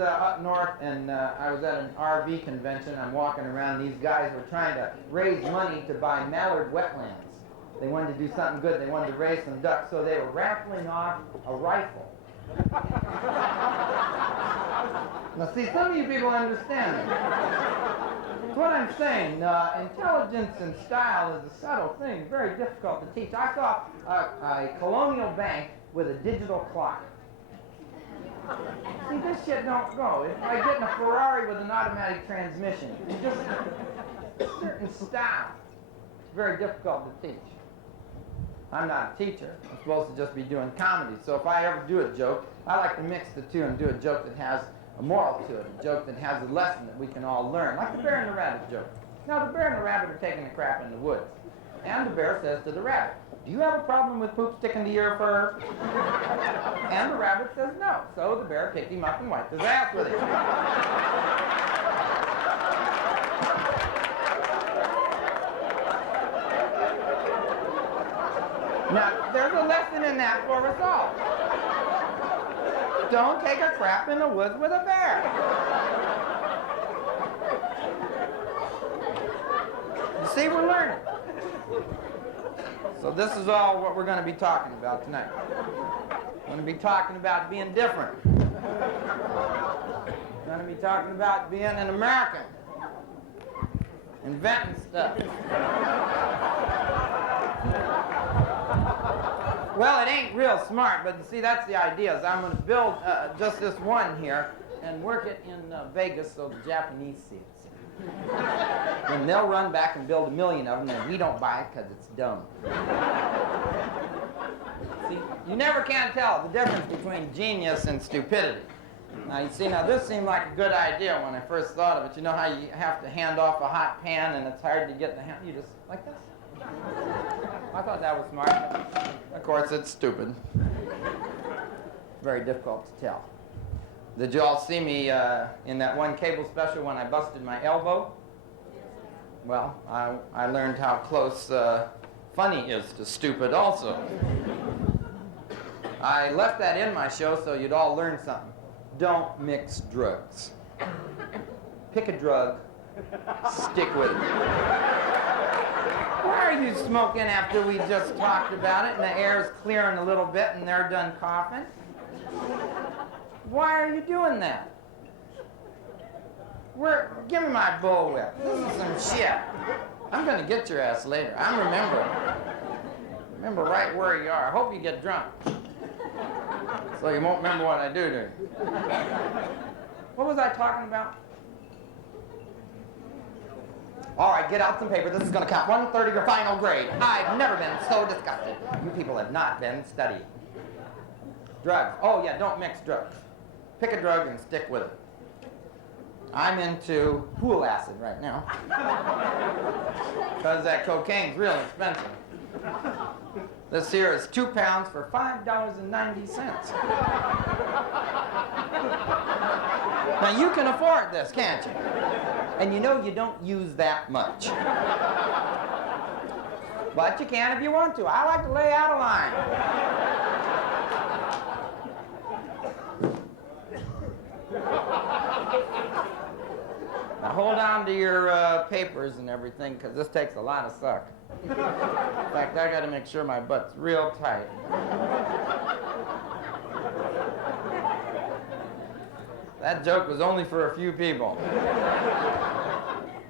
up north, and I was at an RV convention. I'm walking around. These guys were trying to raise money to buy mallard wetlands. They wanted to do something good. They wanted to raise some ducks, so they were raffling off a rifle. Now, see, some of you people understand me. That's what I'm saying. Intelligence and style is a subtle thing, very difficult to teach. I saw a colonial bank with a digital clock. See, this shit don't go. It's like getting a Ferrari with an automatic transmission. It's just a certain style. It's very difficult to teach. I'm not a teacher. I'm supposed to just be doing comedy. So if I ever do a joke, I like to mix the two and do a joke that has a moral to it, a joke that has a lesson that we can all learn, like the bear and the rabbit joke. Now, the bear and the rabbit are taking a crap in the woods. And the bear says to the rabbit, "Do you have a problem with poop sticking to your fur?" And the rabbit says no. So the bear picked him up and wiped his ass with it. Now, there's a lesson in that for us all. Don't take a crap in the woods with a bear. You see, we're learning. So this is all what we're going to be talking about tonight. We're going to be talking about being different. We're going to be talking about being an American. Inventing stuff. Well, it ain't real smart, but you see, that's the idea. Is I'm going to build just this one here and work it in Vegas so the Japanese see it. Then they'll run back and build 1 million of them, and we don't buy it because it's dumb. See, you never can tell the difference between genius and stupidity. Now, you see, now this seemed like a good idea when I first thought of it. You know how you have to hand off a hot pan and it's hard to get the hand? You just, like this. I thought that was smart. Of course, it's stupid. Very difficult to tell. Did you all see me in that one cable special when I busted my elbow? Well, I learned how close funny is to stupid also. I left that in my show so you'd all learn something. Don't mix drugs. Pick a drug, stick with it. Why are you smoking after we just talked about it and the air's clearing a little bit and they're done coughing? Why are you doing that? Give me my bullwhip. This is some shit. I'm going to get your ass later. I'm remembering. Remember right where you are. I hope you get drunk. So you won't remember what I do to you. What was I talking about? All right, get out some paper. This is going to count 1/3 of your final grade. I've never been so disgusted. You people have not been studying. Drugs. Oh, yeah, don't mix drugs. Pick a drug and stick with it. I'm into pool acid right now. Because that cocaine's real expensive. This here is 2 pounds for $5.90. Now, you can afford this, can't you? And you know you don't use that much. But you can if you want to. I like to lay out a line. Now hold on to your papers and everything, because this takes a lot of suck. In fact, I got to make sure my butt's real tight. That joke was only for a few people.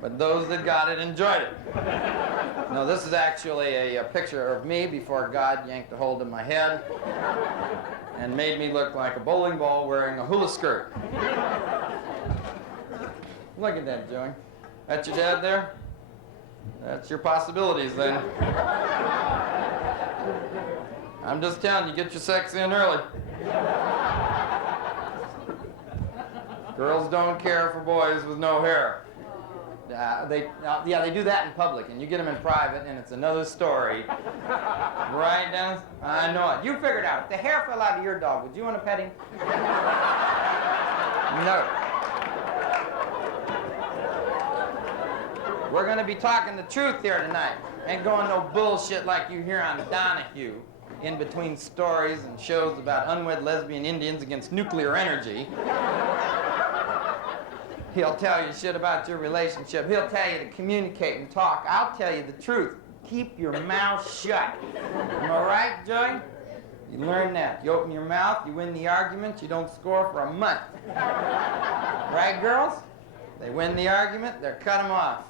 But those that got it enjoyed it. No, this is actually a picture of me before God yanked a hold of my head and made me look like a bowling ball wearing a hula skirt. Look at that, Joey. That's your dad there? That's your possibilities then. I'm just telling you, get your sex in early. Girls don't care for boys with no hair. They do that in public, and you get them in private, and it's another story. Right down. I know it. You figured out. If the hair fell out of your dog, would you want to pet him? No. We're going to be talking the truth here tonight. Ain't going no bullshit like you hear on Donahue in between stories and shows about unwed lesbian Indians against nuclear energy. He'll tell you shit about your relationship. He'll tell you to communicate and talk. I'll tell you the truth. Keep your mouth shut. Am I right, Joey? You learn that. You open your mouth, you win the argument, you don't score for a month. Right, girls? They win the argument, they're cut them off.